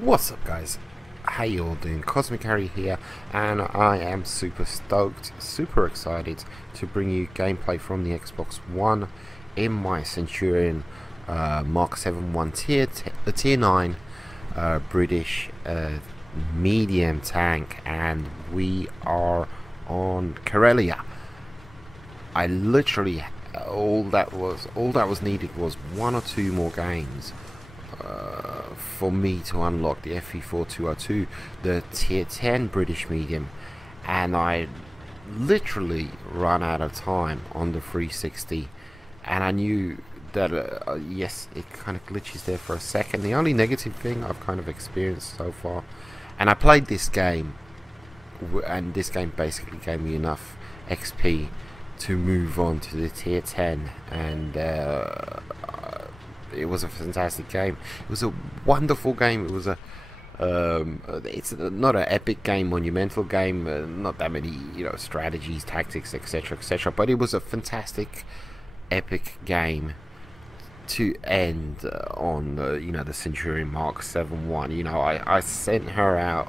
What's up, guys? How you all doing? Cosmic Harry here, and I am super stoked, super excited to bring you gameplay from the Xbox One in my Centurion Mk 1 tier 9 British medium tank, and we are on Karelia. I literally all that was needed was one or two more games for me to unlock the FE4202, the tier 10 British medium, and I literally ran out of time on the 360, and I knew that yes, it kind of glitches there for a second. The only negative thing I've kind of experienced so far, and I played this game, and this game basically gave me enough XP to move on to the tier 10, and it was a fantastic game. It was a wonderful game. It was a it's not an epic game, monumental game, not that many strategies, tactics, etc, but it was a fantastic epic game to end on the Centurion Mk 1. I sent her out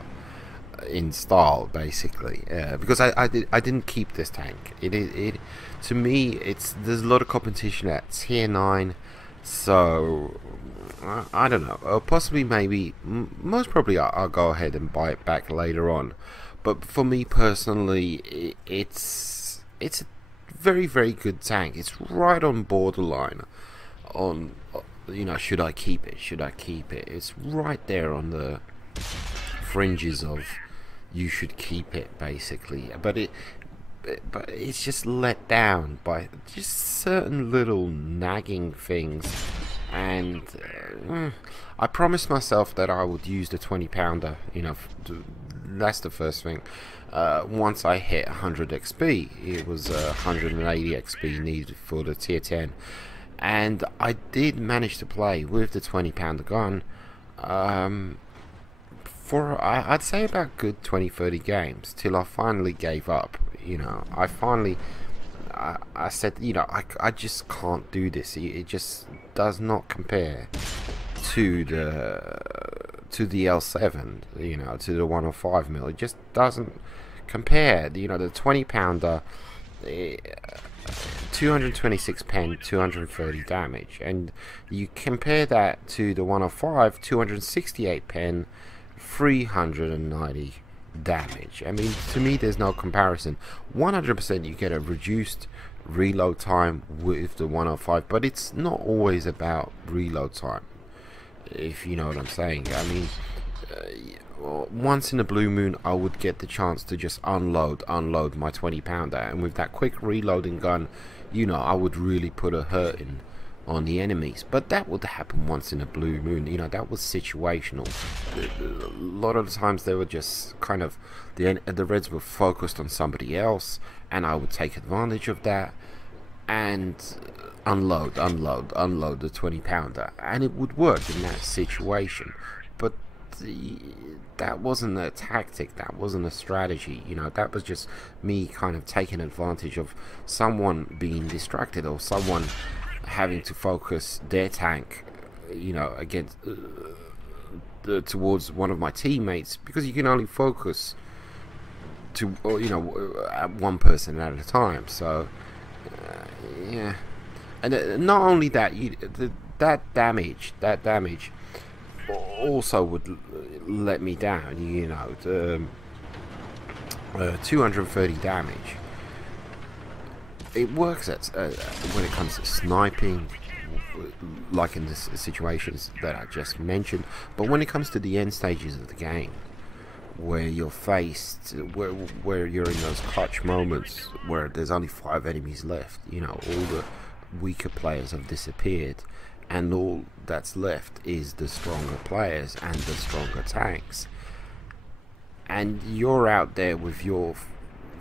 in style, basically, because I didn't keep this tank. It to me, there's a lot of competition at tier 9, so I don't know, possibly, maybe, most probably I'll go ahead and buy it back later on. But for me personally, it's a very, very good tank. It's right on borderline on should I keep it, it's right there on the fringes of you should keep it, basically. But it's just let down by just certain little nagging things, and I promised myself that I would use the 20-pounder. That's the first thing. Once I hit 100 XP, it was 180 XP needed for the tier 10, and I did manage to play with the 20-pounder gun for I'd say about good 20-30 games, till I finally gave up. I said, I just can't do this. It just does not compare to the L7, to the 105mm. It just doesn't compare. The 20-pounder, 226 pen, 230 damage, and you compare that to the 105, 268 pen, 390 damage. I mean, to me, there's no comparison. 100% you get a reduced reload time with the 105, but it's not always about reload time, if you know what I'm saying. I mean, once in a blue moon I would get the chance to just unload my 20-pounder, and with that quick reloading gun, I would really put a hurting on the enemies. But that would happen once in a blue moon. That was situational. A lot of the times they were just kind of, the Reds were focused on somebody else, and I would take advantage of that and unload the 20-pounder, and it would work in that situation. But that wasn't a tactic, that wasn't a strategy. That was just me kind of taking advantage of someone being distracted, or someone having to focus their tank against towards one of my teammates, because you can only focus to at one person at a time. So yeah, and not only that, that damage also would let me down. 230 damage. It works at when it comes to sniping, like in the situations that I just mentioned. But when it comes to the end stages of the game, where you're faced, where you're in those clutch moments where there's only 5 enemies left, all the weaker players have disappeared, and all that's left is the stronger players and the stronger tanks, and you're out there with your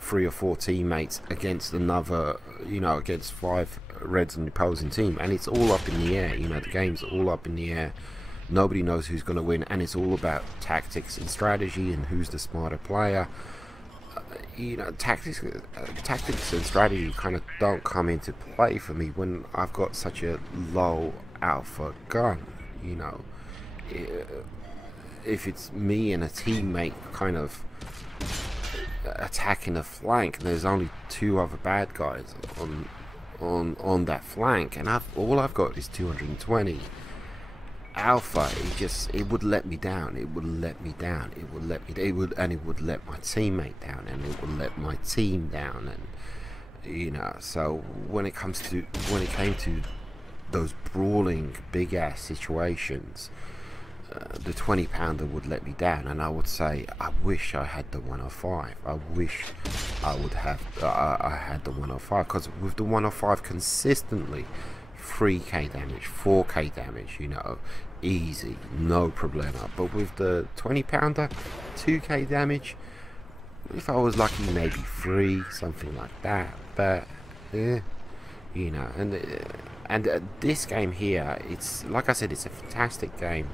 3 or 4 teammates against another, against 5 Reds on the opposing team, and it's all up in the air. The game's all up in the air. Nobody knows who's going to win, and it's all about tactics and strategy and who's the smarter player. Tactics and strategy kind of don't come into play for me when I've got such a low alpha gun. if it's me and a teammate kind of attacking a flank, and there's only 2 other bad guys on that flank, and all I've got is 220 alpha, it would let me down. It would let me down. It would let me. It would let my teammate down, and it would let my team down, and you know. So when it came to those brawling big ass situations, the 20-pounder would let me down, and I would say, I wish I had the 105. I wish I would have I had the 105, because with the 105 consistently 3k damage, 4k damage, you know, easy, no problema. But with the 20-pounder, 2k damage, if I was lucky, maybe 3, something like that. But yeah, you know, and this game here, it's like I said, it's a fantastic game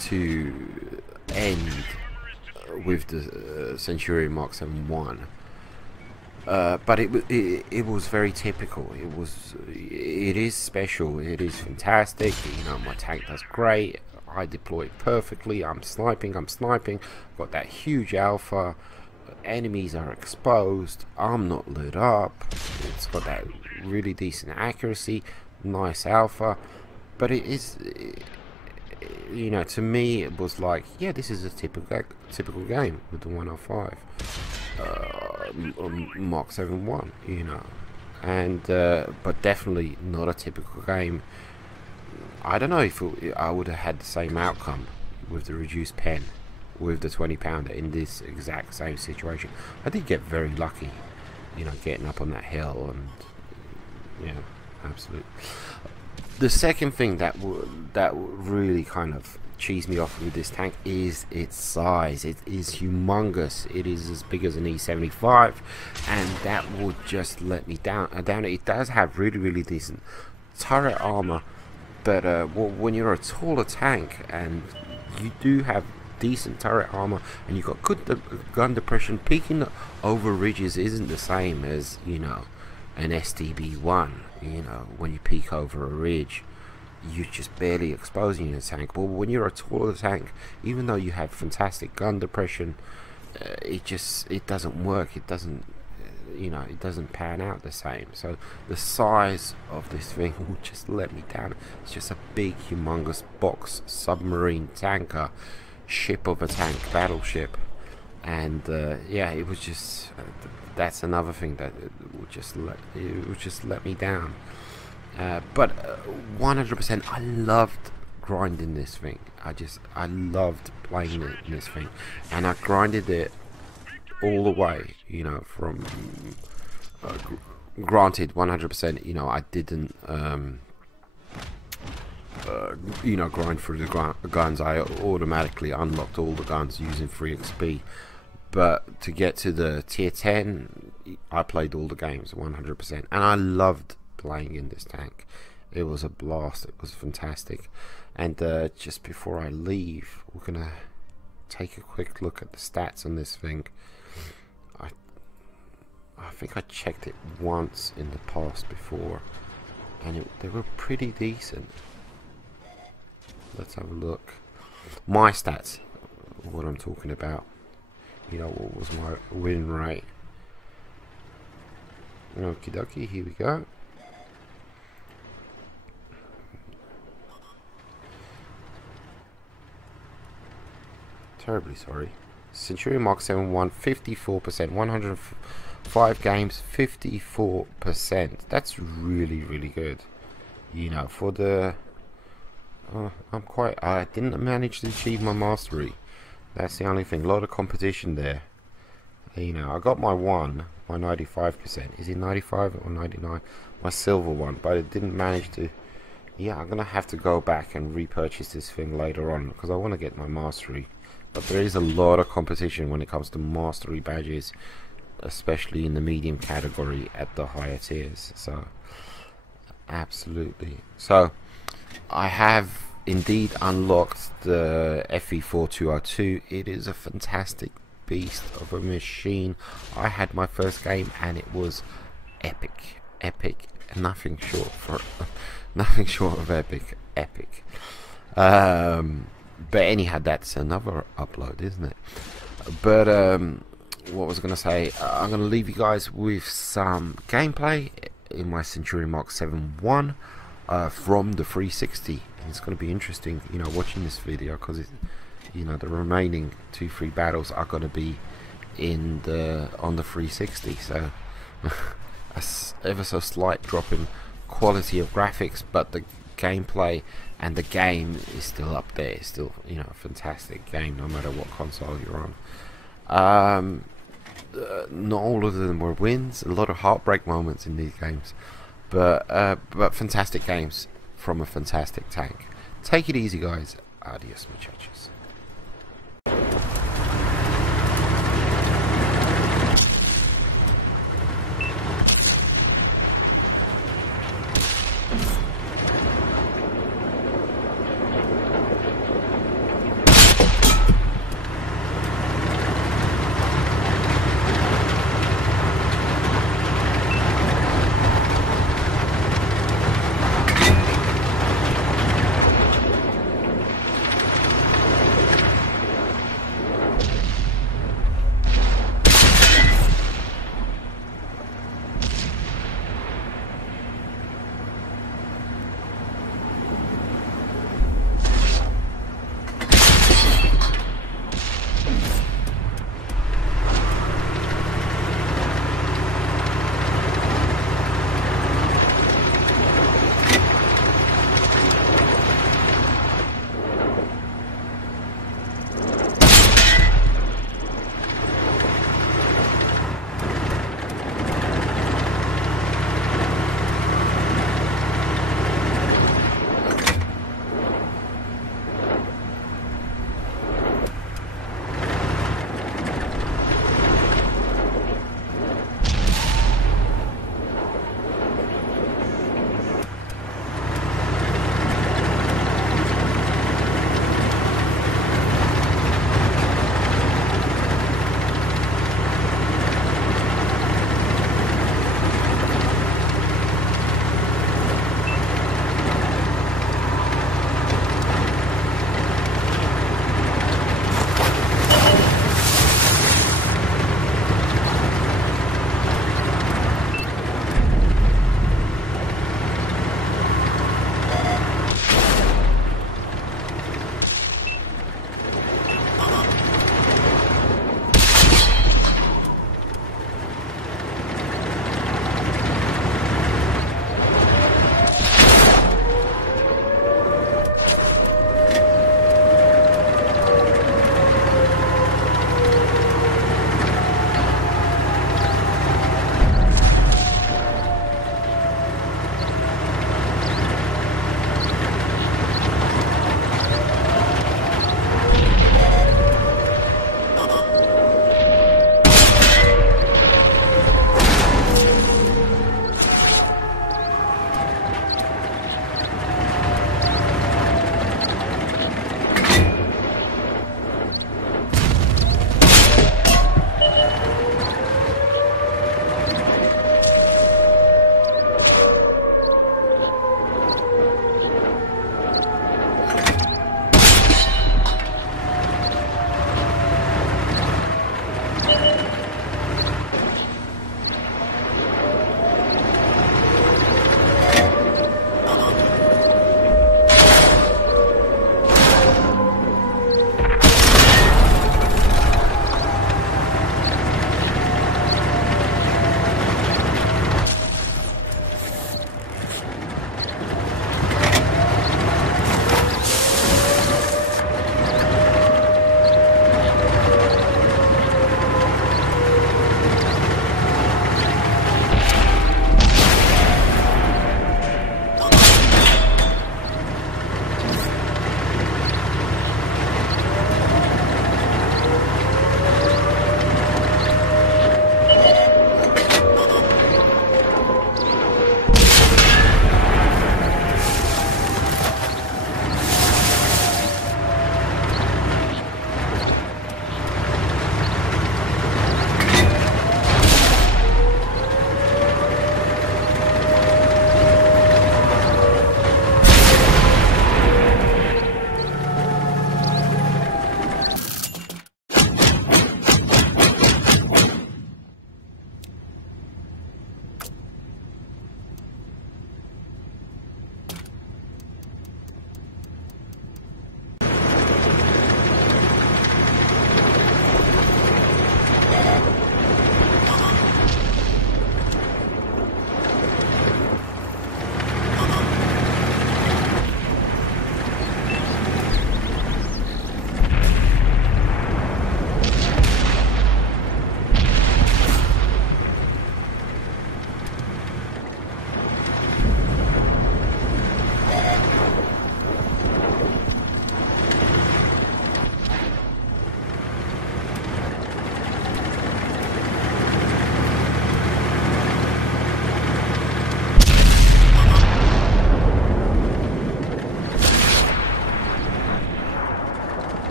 to end with the Centurion Mk 1. But it was very typical. It is special. It is fantastic. You know, my tank does great. I deploy it perfectly. I'm sniping. Got that huge alpha. Enemies are exposed. I'm not lit up. It's got that really decent accuracy. Nice alpha. But it is, you know, to me it was like, yeah, this is a typical game with the 105 Mk 7-1, you know, and but definitely not a typical game. I don't know if I would have had the same outcome with the reduced pen with the 20-pounder in this exact same situation. I did get very lucky, you know, getting up on that hill, and yeah, absolutely. The second thing that really kind of cheesed me off with this tank is its size. It is humongous. It is as big as an E75, and that would just let me down. It does have really decent turret armor, but when you're a taller tank and you do have decent turret armor and you've got good gun depression, peeking over ridges isn't the same as, you know, an STB1. You know, when you peek over a ridge, you're just barely exposing your tank. But when you're a taller tank, even though you have fantastic gun depression, it doesn't work. It doesn't, you know, it doesn't pan out the same. So the size of this thing will just let me down. It's just a big, humongous box submarine tanker, ship of a tank, battleship, and yeah, it was just. That's another thing that would just let me down. But 100%, I loved grinding this thing. I loved playing it in this thing, and I grinded it all the way. You know, from granted, 100%. You know, I didn't. You know, grind through the guns. I automatically unlocked all the guns using free XP. But to get to the tier 10, I played all the games 100%, and I loved playing in this tank. It was a blast. It was fantastic. And just before I leave, we're gonna take a quick look at the stats on this thing. I think I checked it once in the past before, and they were pretty decent. Let's have a look. My stats, what I'm talking about. You know, what was my win rate? Okie dokie, here we go. Terribly sorry. Centurion Mk 7-1, 54%, 105 games, 54%. That's really good. You know, for the I didn't manage to achieve my mastery. That's the only thing. A lot of competition there. You know, I got my 95%. Is it 95 or 99? My silver one, but I didn't manage to. Yeah, I'm gonna have to go back and repurchase this thing later on because I want to get my mastery. But there is a lot of competition when it comes to mastery badges, especially in the medium category at the higher tiers. So, absolutely. So, I have indeed unlocked the FE4202. It is a fantastic beast of a machine. I had my first game and it was epic. Nothing short of epic. But anyhow, that's another upload, isn't it? But what was I going to say? I'm going to leave you guys with some gameplay in my Centurion Mk 7 from the 360. It's going to be interesting, you know, watching this video, because you know, the remaining 2-3 battles are going to be in the on the 360. So a ever so slight drop in quality of graphics, but the gameplay and the game is still up there. It's still, you know, a fantastic game no matter what console you're on. Not all of them were wins. A lot of heartbreak moments in these games, but fantastic games from a fantastic tank. Take it easy, guys. Adios, muchachos.